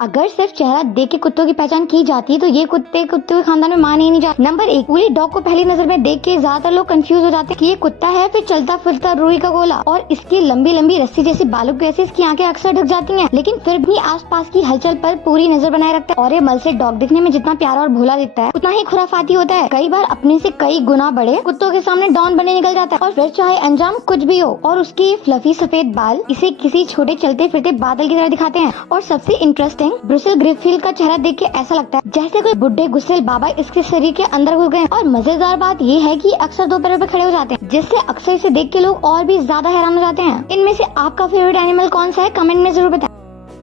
अगर सिर्फ चेहरा देख के कुत्तों की पहचान की जाती है तो ये कुत्ते के खानदान में माने ही नहीं जाते। नंबर 1, वुली डॉग को पहली नजर में देख के ज्यादातर लोग कंफ्यूज हो जाते हैं कि ये कुत्ता है फिर चलता फिरता रुई का गोला। और इसकी लंबी लंबी रस्सी जैसी बालों की वजह से इसकी आंखें अक्सर ढक जाती हैं, लेकिन फिर भी आसपास की हलचल पर पूरी नजर बनाए रखता है। और ये मल से डॉग दिखने में जितना प्यारा और भोला दिखता है उतना ही खुराफाती होता है। कई बार अपने से कई गुना बड़े कुत्तों के सामने डॉन बने निकल जाता है, और फिर चाहे अंजाम कुछ भी हो। और उसके फ्लफी सफेद बाल इसे किसी छोटे चलते फिरते बादल की तरह दिखाते हैं। और सबसे इंटरेस्टिंग, ब्रुसेल ग्रिफिल का चेहरा देख के ऐसा लगता है जैसे कोई बुढ़े गुस्सेल बाबा इसके शरीर के अंदर घुस गए। और मजेदार बात ये है कि अक्सर 2 पैरों पे खड़े हो जाते हैं, जिससे अक्सर इसे देख के लोग और भी ज्यादा हैरान हो जाते हैं। इनमें से आपका फेवरेट एनिमल कौन सा है, कमेंट में जरूर बताएं।